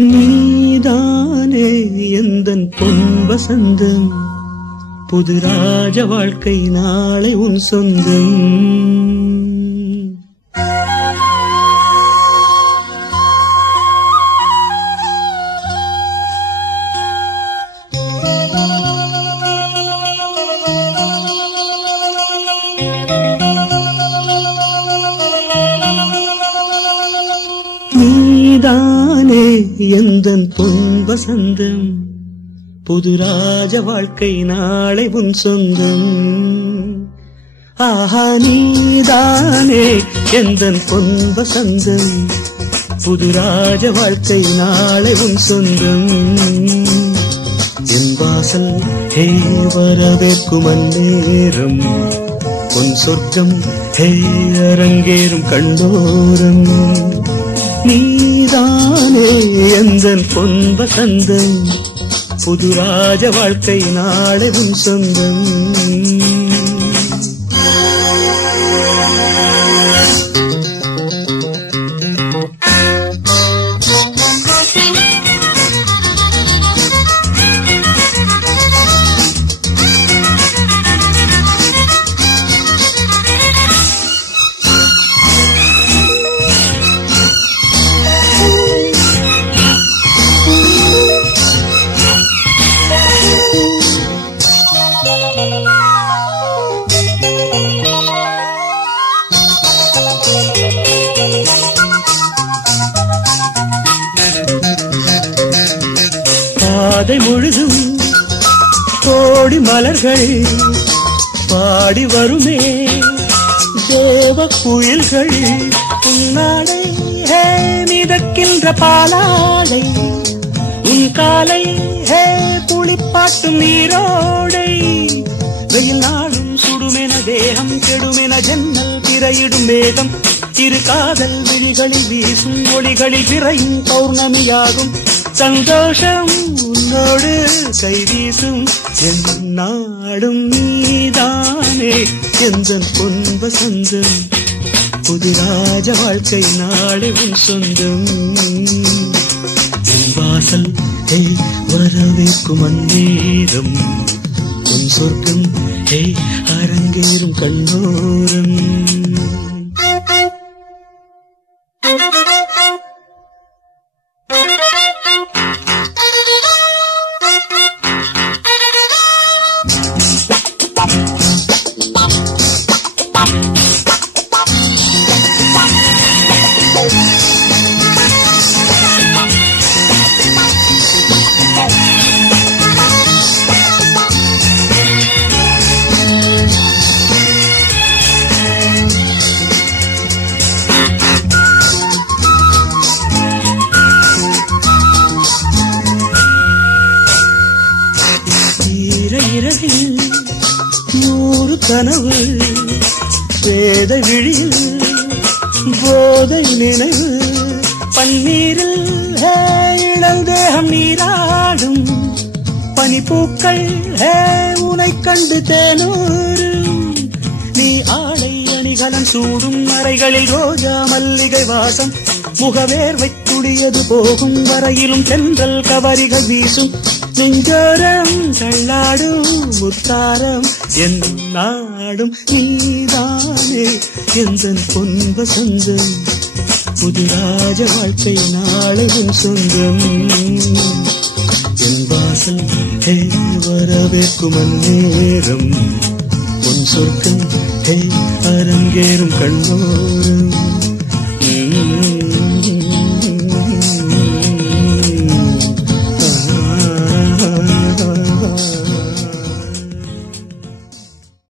நீதானே எந்தன் பொன் வசந்தம், புது ராஜ வாழ்க்கை நாளை உன் சொந்தம். நீதானே எந்தன் பொன் வசந்தம், புது ராஜ வாழ்க்கை நாளை உன் சொந்தம். ஆஹா நீதானே எந்தன் பொன் வசந்தம், புது ராஜ வாழ்க்கை நாளை உன் சொந்தம். என் வாசல் ஹே வரவேற்கும் அந்நேரம், உன் சொர்க்கம் ஹே அரங்கேறும் கண்டோரம். நீதானே எந்தன் பொன் வசந்தம், புது ராஜ வாழ்க்கை நாளை உன் சொந்தம். பாதை முழுதும் கோடி மலர்கள் பாடி வருமே தேவ குயில்கள். உன்னாடை ஹே மிதக்கின்ற பாலாடை, உன் காலை ஹே புளிப்பாட்டும் நீரோடை. வெயில் நாளும் சுடுமென தேகம் கெடுமென ஜன்னல் திரையிடும் மேகம். இரு காதல் விழிகளில் வீசும் ஒளிகளில் விரையும் பௌர்ணமியாகும். சந்தோஷம் உன்னோடு கை வீசும் என் நாடும். நீதானே எந்தன் பொன் வசந்தம், புது ராஜ வாழ்க்கை நாளை உன் சொந்தம். என் வாசல் ஹே வரவேற்கும் அந்நேரம், உன் சொர்க்கம் ஹே அரங்கேறும் கண்ணோரம். இரவில் 100 கனவு, வேத விழியில் போதை நினைவு. பன்னீரில் இளந்தேகம் நீராடும், பனிப்பூக்கள் உனை கண்டு தேனூரும். நீ ஆடை அணிகலன் சூடும் அறைகளில் ரோஜா மல்லிகை வாசம். முகவேர்வை துடியது போகும் வரையிலும் தென்றல் கவரிகள் வீசும். நெஞ்சோரம் தள்ளாடும் முத்தாரம் என் நாடும். நீதானே எந்தன் பொன் வசந்தம், புது ராஜ வாழ்க்கை நாளை உன் சொந்தம். என் வாசல் ஹே வரவேற்கும் அந்நேரம், உன் சொர்க்கம் ஹே அரங்கேறும் கண்ணோரம்.